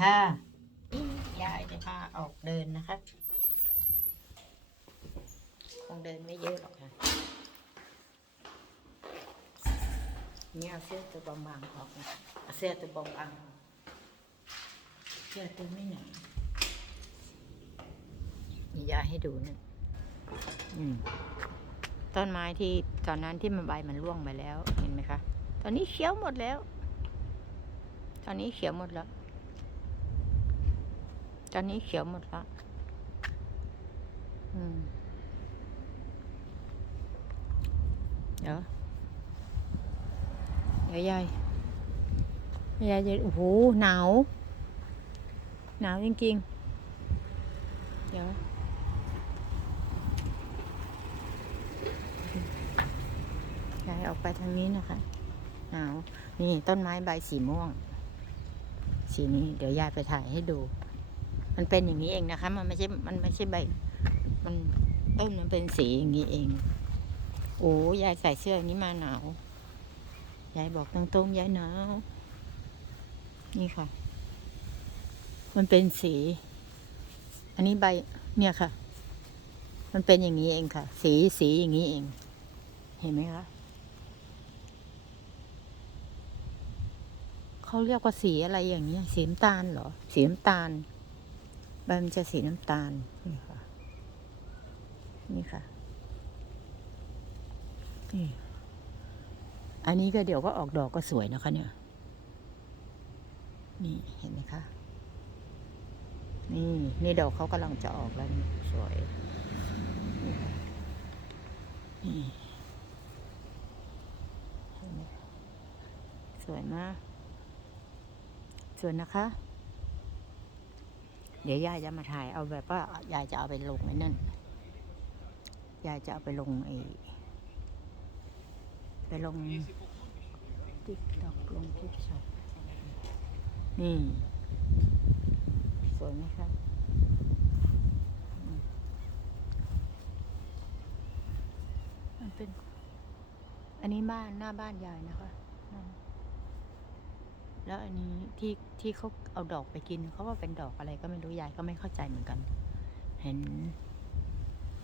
ค่ะ ยายจะพาออกเดินนะคะ คงเดินไม่เยอะหรอกค่ะนี่เอาเสื้อตัวบางๆออกนะเอาเสื้อตัวบางๆเสื้อตัวไม่หนามียาให้ดูนะอืมต้นไม้ที่ตอนนั้นที่มันใบมันร่วงไปแล้ว เห็นไหมคะ ตอนนี้เขียวหมดแล้ว ตอนนี้เขียวหมดแล้ว ตอนนี้เขียวหมดล้วอืมเดี๋ยวเดี๋ยวยายยายจะโอ้โหหนาว หนาวจริงๆ เดี๋ยวยายออกไปทางนี้นะคะ หนาว นี่ต้นไม้ใบสีม่วง สีนี้ เดี๋ยวยายไปถ่ายให้ดู มันเป็นอย่างนี้เองนะคะ มันไม่ใช่ มันไม่ใช่ใบ มันต้นมันเป็นสีอย่างนี้เอง โอ้ยายใส่เสื้ออย่างนี้มาหนาวยายบอกตรงๆยายหนาว นี่ค่ะ มันเป็นสี อันนี้ใบ เนี่ยค่ะ มันเป็นอย่างนี้เองค่ะ สีสีอย่างนี้เอง เห็นไหมคะเขาเรียกว่าสีอะไรอย่างเงี้ยสีน้ำตาลเหรอสีน้ำตาล ใบมันจะสีน้ำตาล นี่ค่ะ นี่ค่ะ นี่ อันนี้ก็เดี๋ยวก็ออกดอกก็สวยนะคะเนี่ย นี่เห็นไหมคะ นี่ นี่ดอกเขากำลังจะออกแล้วสวย นี่สวยมาก สวยนะคะ เดี๋ยวยายจะมาถ่ายเอาแบบว่ายายจะเอาไปลงไอ้นั่นยายจะเอาไปลงไอ้ไปลงติ๊กตอกลงทิกช็อปนี่สวยไหมคะอืมมันเป็น อันนี้บ้านหน้าบ้านยายนะคะ แล้วอันนี้ที่ที่เขาเอาดอกไปกินเขาว่าเป็นดอกอะไรก็ไม่รู้ยายก็ไม่เข้าใจเหมือนกัน เห็น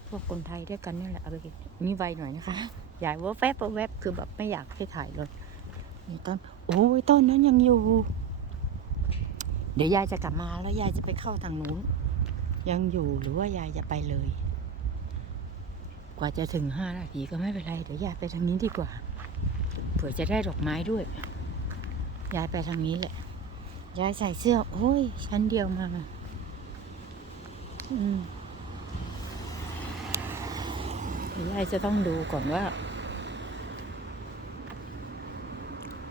พวกคนไทยด้วยกันนี่แหละเอาไปกินนี่ไวหน่อยนะคะยายว่าแวบแวบคือแบบไม่อยากให้ถ่ายเลยนี่ต้นโอ้ยต้นนั้นยังอยู่ เดี๋ยวยายจะกลับมาแล้วยายจะไปเข้าทางนู้นยังอยู่หรือว่ายายจะไปเลย กว่าจะถึงห้านาทีก็ไม่เป็นไรเดี๋ยวยายไปทางนี้ดีกว่าเผื่อจะได้ดอกไม้ด้วย ยายไปทางนี้แหละยายใส่เสื้อ โอ้ย ชั้นเดียวมาอืมยายจะต้องดูก่อนว่า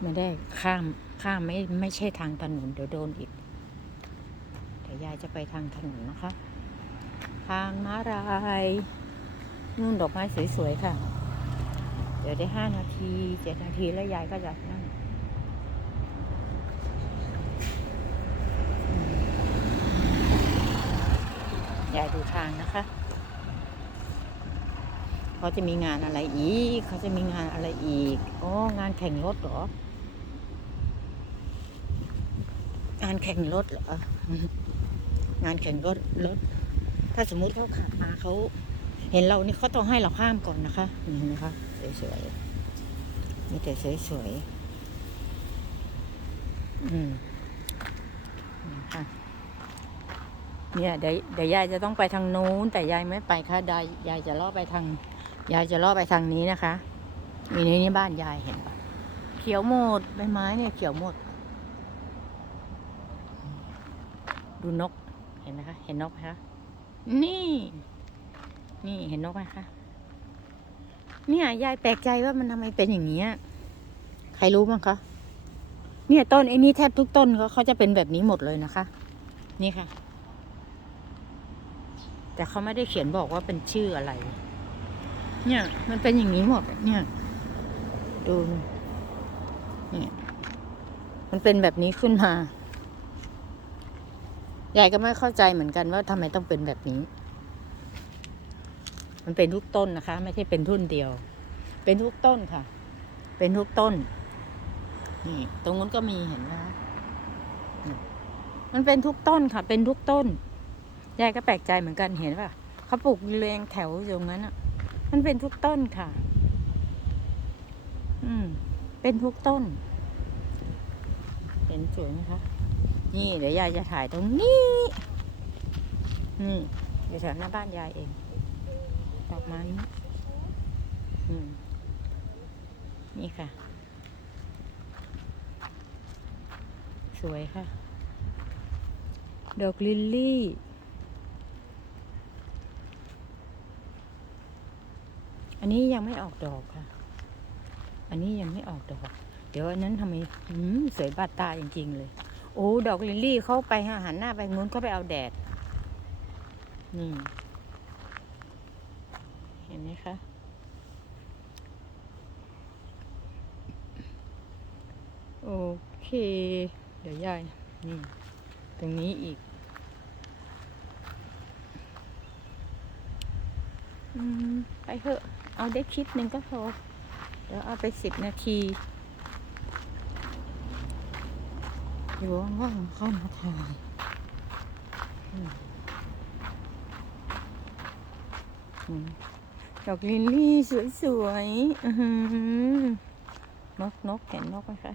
ไม่ได้ข้าม ข้ามไม่ไม่ใช่ทางถนนเดี๋ยวโดนอีก เดี๋ยวยายจะไปทางถนนนะคะ ทางม้าลายนู่นดอกไม้สวยๆค่ะ เดี๋ยวได้ห้านาทีเจ็ดนาทีแล้วยายก็จะนั่นอืมยายดูทางนะคะ เขาจะมีงานอะไรอีก เขาจะมีงานอะไรอีกอ๋องานแข่งรถเหรอ งานแข่งรถเหรองานแข่งรถรถ ถ้าสมมุติเขาขับมาเขาเห็นเรานี่เขาต้องให้เราข้ามก่อนนะคะนี่เห็นไหมคะสวยๆมีแต่สวยๆอืมค่ะ เนี่ยเดี๋ยวเดี๋ยวยายจะต้องไปทางนู้นแต่ยายไม่ไปค่ะยายยายจะล่อไปทางยายจะล่อไปทางนี้นะคะมีนี่นี่บ้านยายเห็นปะเขียวหมดใบไม้เนี่ยเขียวหมด ดูนกเห็นไหมคะเห็นนกไหมคะนี่ นี่เห็นนกไหมคะเนี่ยยายแปลกใจว่ามันทำไมเป็นอย่างนี้ยใครรู้บ้างคะเนี่ยต้นไอ้นี่แทบทุกต้นเขาเขาจะเป็นแบบนี้หมดเลยนะคะ นี่ค่ะ แต่เขาไม่ได้เขียนบอกว่าเป็นชื่ออะไร เนี่ย มันเป็นอย่างนี้หมดเนี่ย ดูเนี่ยมันเป็นแบบนี้ขึ้นมายายก็ไม่เข้าใจเหมือนกันว่าทำไมต้องเป็นแบบนี้ มันเป็นทุกต้นนะคะ ไม่ใช่เป็นทุ่นเดียว เป็นทุกต้นค่ะ เป็นทุกต้น นี่ ตรงนู้นก็มีเห็นไหมมันเป็นทุกต้นค่ะ เป็นทุกต้น ยายก็แปลกใจเหมือนกันเห็นป่ะเขาปลูกเรียงแถวอยู่งั้นอะ มันเป็นทุกต้นค่ะ อืม เป็นทุกต้น เห็นสวยไหมคะ นี่เดี๋ยวยายจะถ่ายตรงนี้ นี่อยู่แถวหน้าบ้านยายเองดอกไม้นี่อืม นี่ค่ะ สวยค่ะ ดอกลิลลี่ อันนี้ยังไม่ออกดอกค่ะ อันนี้ยังไม่ออกดอก เดี๋ยวอันนั้นทำไมืมสวยบาดตาจริง ๆ เลย โอ้ดอกลิลลี่เขาไปหันหน้าไปงูนเขาไปเอาแดดนี่เห็นไหมคะโอเค เดี๋ยวยายนี่ ตรงนี้อีก อืม ไปเถอะ เอาได้คลิปหนึ่งก็พอเดี๋ยวเอาไปสิบนาทีอยู่ว่างๆเข้ามาถ่ายดอกลิลลี่สวยๆนกนกเห็นนกไหมคะ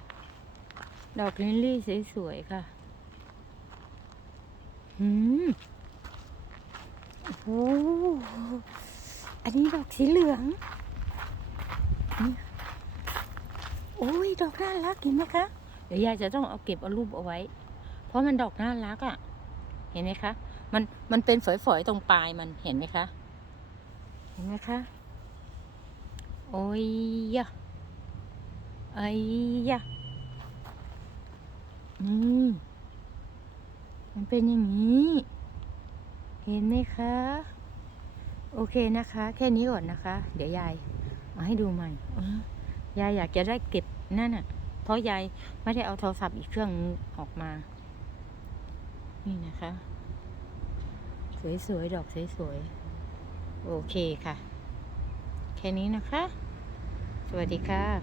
ดอกลิลลี่สวยๆค่ะหืมโอ้ อันนี้ดอกสีเหลืองนี่โอ้ยดอกน่ารักเห็นไหมคะ เดี๋ยวยายจะต้องเอาเก็บเอารูปเอาไว้ เพราะมันดอกน่ารักอะ่ะ เห็นไหมคะ มันมันเป็นฝอยๆตรงปลายมันเห็นไหมคะ เห็นไหมคะ โอ้ยยะไอ้ยะนี่มันเป็นอย่างนี้ เห็นไหมคะ โอเคนะคะ แค่นี้ก่อนนะคะ เดี๋ยวยายมาให้ดูใหม่อื้อยายอยากจะได้เก็บนั่นน่ะ เพราะยายไม่ได้เอาโทรศัพท์อีกเครื่องออกมา นี่นะคะ สวยๆดอกสวยๆโอเคค่ะ แค่นี้นะคะ สวัสดีค่ะ